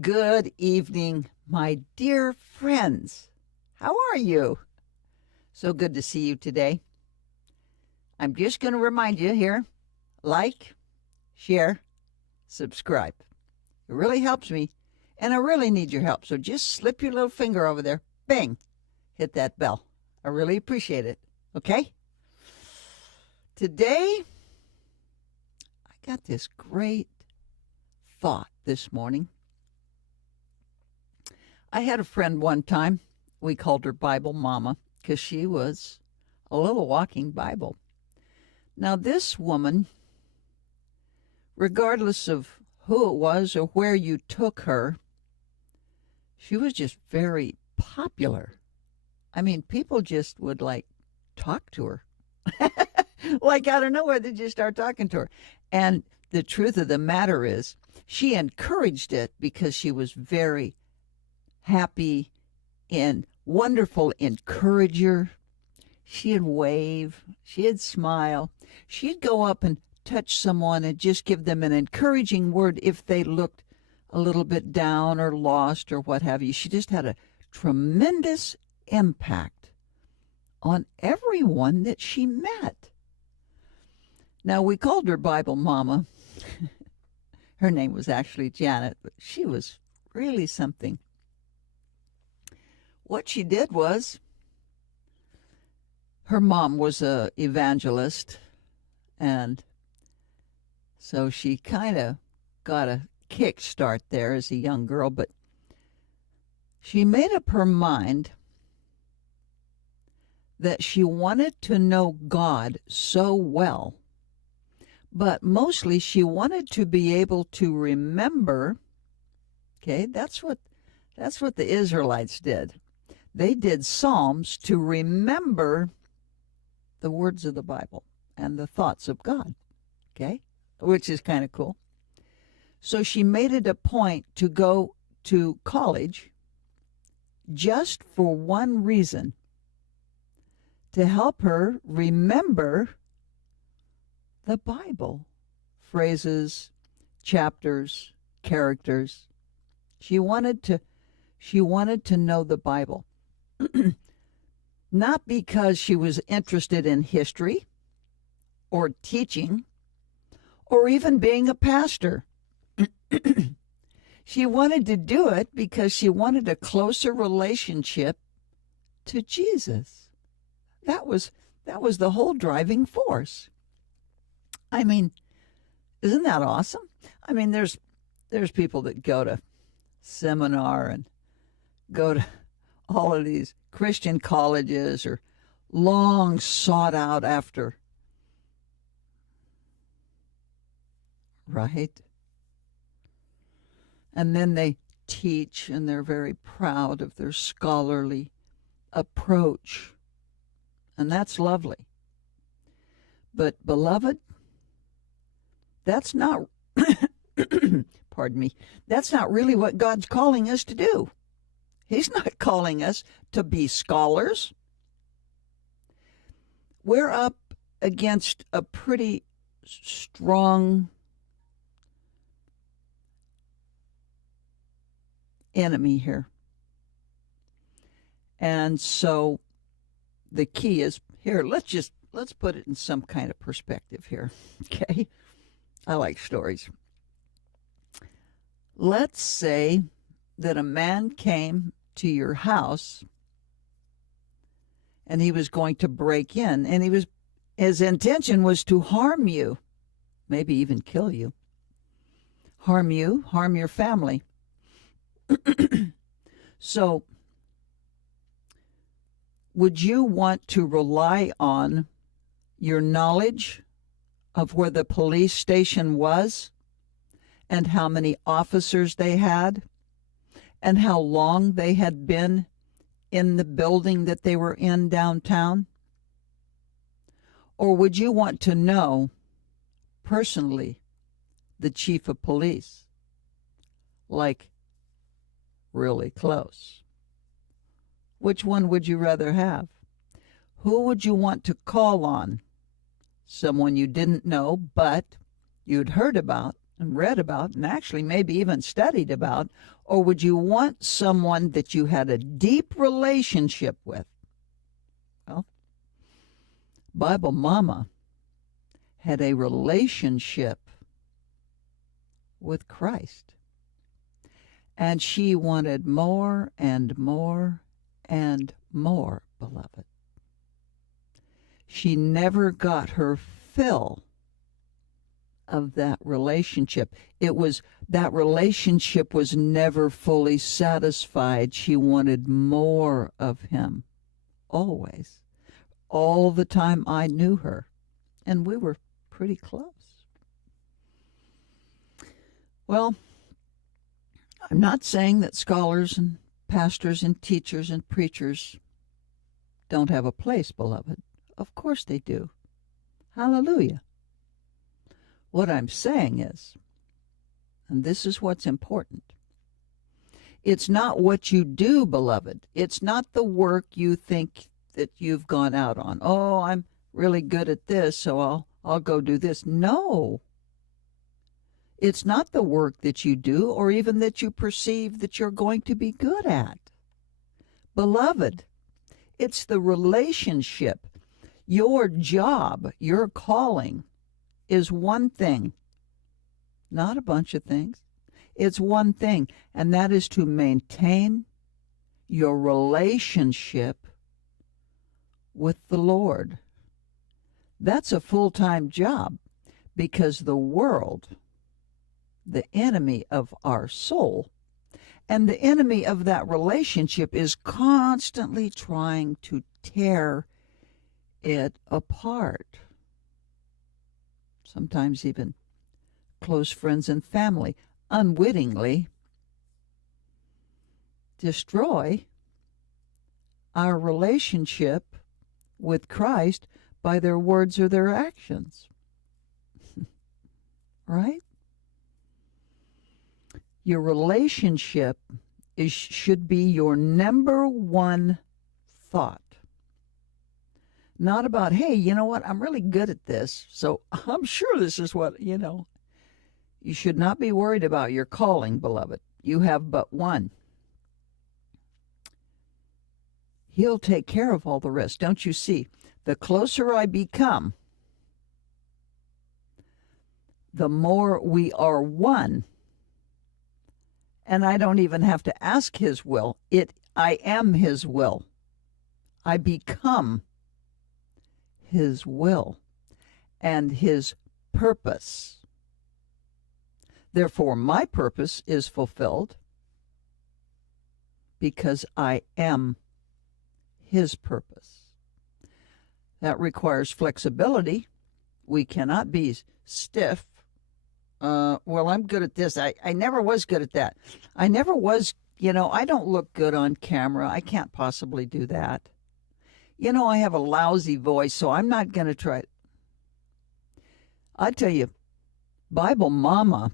Good evening, my dear friends. How are you? So good to see you today. I'm just going to remind you here, like, share, subscribe. It really helps me, and I really need your help. So just slip your little finger over there, bang, hit that bell. I really appreciate it, okay? Today, I got this great thought this morning. I had a friend one time. We called her Bible Mama because she was a little walking Bible. Now, this woman, regardless of who it was or where you took her, she was just very popular. I mean, people just would talk to her. Like out of nowhere, they just start talking to her. And the truth of the matter is, she encouraged it because she was very happy and wonderful encourager. She'd wave, she'd smile, she'd go up and touch someone and just give them an encouraging word if they looked a little bit down or lost or what have you. She just had a tremendous impact on everyone that she met. Now, we called her Bible Mama. Her name was actually Janet, but she was really something. What she did was, her mom was an evangelist, and so she kind of got a kickstart there as a young girl, but she made up her mind that she wanted to know God so well, but mostly she wanted to be able to remember. Okay, that's what the Israelites did. They did Psalms to remember the words of the Bible and the thoughts of God, okay, which is kind of cool. So she made it a point to go to college just for one reason, to help her remember the Bible, phrases, chapters, characters. She wanted to know the Bible. Not because she was interested in history or teaching or even being a pastor. She wanted to do it because she wanted a closer relationship to Jesus. That was the whole driving force. I mean, isn't that awesome? I mean, there's people that go to seminar and go to all of these Christian colleges or long sought out after, right? And then they teach and they're very proud of their scholarly approach. And that's lovely. But beloved, that's not, pardon me, that's not really what God's calling us to do. He's not calling us to be scholars. We're up against a pretty strong enemy here. And so the key is here, let's put it in some kind of perspective here. Okay? I like stories. Let's say that a man came to your house and he was going to break in, and his intention was to harm you, maybe even kill you. Harm you, harm your family. So, would you want to rely on your knowledge of where the police station was and how many officers they had and how long they had been in the building that they were in downtown? Or would you want to know personally the chief of police, like really close? Which one would you rather have? Who would you want to call on? Someone you didn't know, but you'd heard about and read about and actually maybe even studied about? Or would you want someone that you had a deep relationship with? Well, Bible Mama had a relationship with Christ. And she wanted more and more and more, beloved. She never got her fill of that relationship. That relationship was never fully satisfied. She wanted more of him, always. All the time I knew her, and we were pretty close. Well, I'm not saying that scholars and pastors and teachers and preachers don't have a place, beloved. Of course they do. Hallelujah. What I'm saying is, and this is what's important, it's not what you do, beloved. It's not the work you think that you've gone out on. Oh, I'm really good at this, so I'll go do this. No. It's not the work that you do or even that you perceive that you're going to be good at. Beloved, it's the relationship. Your job, your calling is one thing, not a bunch of things. It's one thing, and that is to maintain your relationship with the Lord. That's a full-time job, because the world, the enemy of our soul, and the enemy of that relationship is constantly trying to tear it apart. Sometimes even close friends and family unwittingly destroy our relationship with Christ by their words or their actions. Right? Your relationship should be your number one thought. Not about, hey, you know what, I'm really good at this, so I'm sure this is what, You should not be worried about your calling, beloved. You have but one. He'll take care of all the rest. Don't you see? The closer I become, the more we are one. And I don't even have to ask his will. I am his will. I become his will and his purpose. Therefore, my purpose is fulfilled because I am his purpose. That requires flexibility. We cannot be stiff. Well, I'm good at this. I never was good at that. I never was, I don't look good on camera. I can't possibly do that. I have a lousy voice, so I'm not going to try it. I tell you, Bible Mama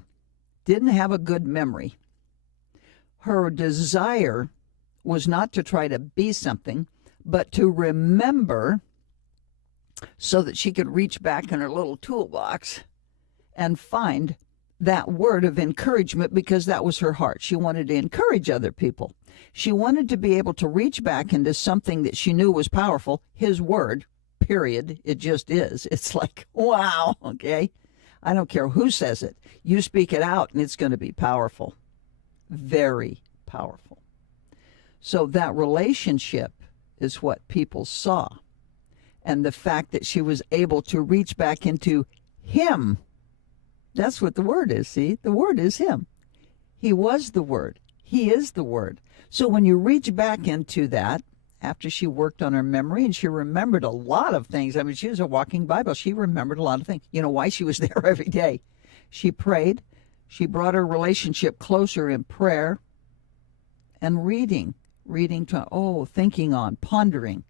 didn't have a good memory. Her desire was not to try to be something, but to remember so that she could reach back in her little toolbox and find that word of encouragement, because that was her heart. She wanted to encourage other people. She wanted to be able to reach back into something that she knew was powerful, his word, period. It just is. It's like, wow, okay? I don't care who says it. You speak it out, and it's going to be powerful. Very powerful. So that relationship is what people saw. And the fact that she was able to reach back into him. That's what the word is, see? The word is him. He was the word. He is the word. So when you reach back into that, after she worked on her memory, and she remembered a lot of things. I mean, she was a walking Bible. She remembered a lot of things. You know why? She was there every day. She prayed. She brought her relationship closer in prayer and reading, thinking on, pondering,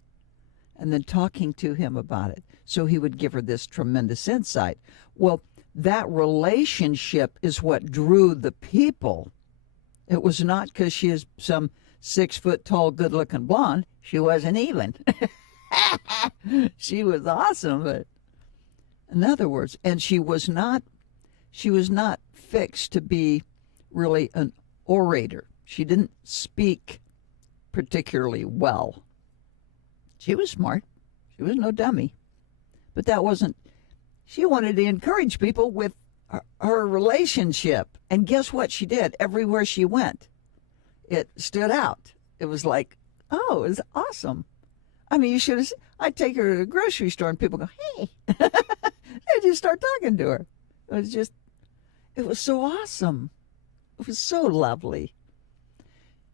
and then talking to him about it. So he would give her this tremendous insight. Well, that relationship is what drew the people. It was not because she is some 6-foot-tall, good-looking blonde. She wasn't even. She was awesome, but in other words, and she was not fixed to be really an orator. She didn't speak particularly well. She was smart. She was no dummy. But that wasn't, she wanted to encourage people with her relationship. And guess what she did? Everywhere she went, it stood out. It was like, oh, it was awesome. I mean, you should have, I'd take her to the grocery store and people go, hey. They just start talking to her. It was so awesome. It was so lovely.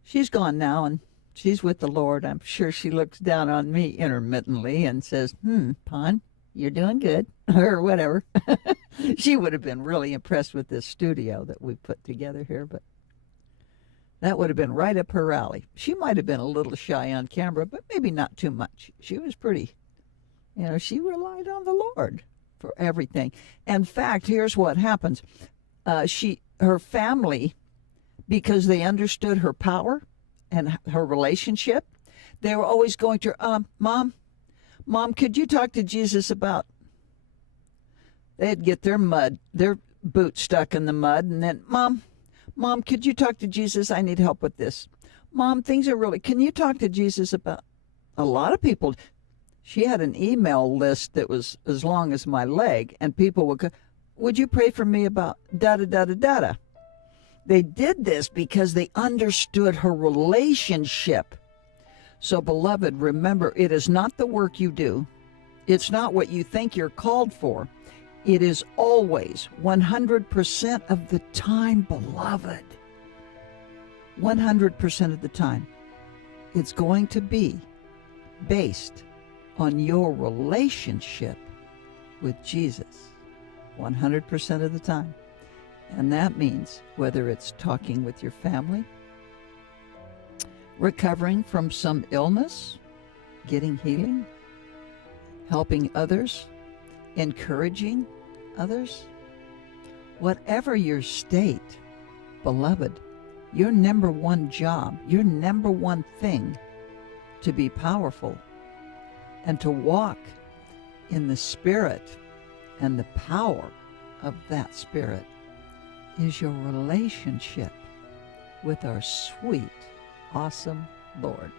She's gone now and she's with the Lord. I'm sure she looks down on me intermittently and says, Pon, you're doing good, or whatever. She would have been really impressed with this studio that we put together here, but that would have been right up her alley. She might have been a little shy on camera, but maybe not too much. She was pretty, she relied on the Lord for everything. In fact, here's what happens. Her family, because they understood her power and her relationship, they were always going to her, Mom, could you talk to Jesus about, they'd get their boots stuck in the mud, and then, Mom, could you talk to Jesus? I need help with this. Mom, things are really, can you talk to Jesus about, a lot of people, she had an email list that was as long as my leg, and people would go, would you pray for me about da-da-da-da-da-da? They did this because they understood her relationship. So, beloved, remember, it is not the work you do. It's not what you think you're called for. It is always 100% of the time, beloved. 100% of the time. It's going to be based on your relationship with Jesus. 100% of the time. And that means whether it's talking with your family, recovering from some illness, getting healing, helping others, encouraging others, whatever your state, beloved, your number one job, your number one thing to be powerful and to walk in the Spirit and the power of that Spirit is your relationship with our sweet, awesome Lord.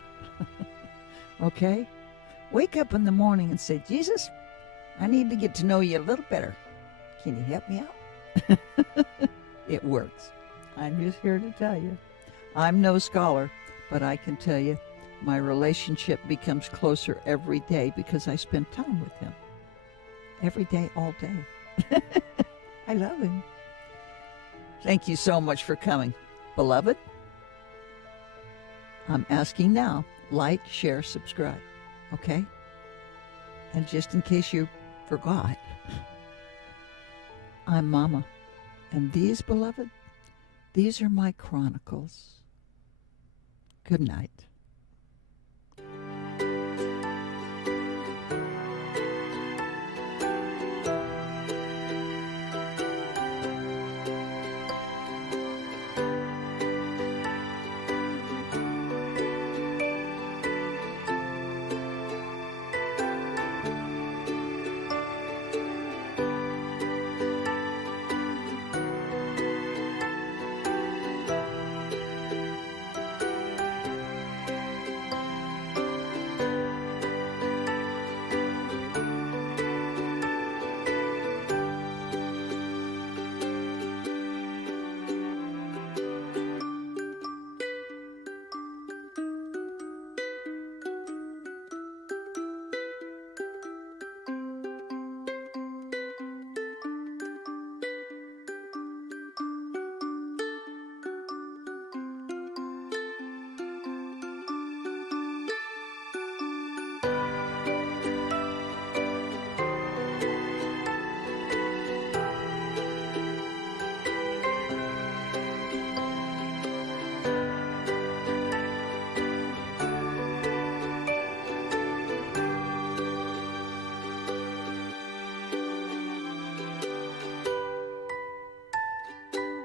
Okay? Wake up in the morning and say, Jesus, I need to get to know you a little better. Can you help me out? It works. I'm just here to tell you. I'm no scholar, but I can tell you my relationship becomes closer every day because I spend time with him. Every day, all day. I love him. Thank you so much for coming. Beloved, I'm asking now, like, share, subscribe, okay? And just in case you forgot, I'm Mama. And these, beloved, these are my chronicles. Good night.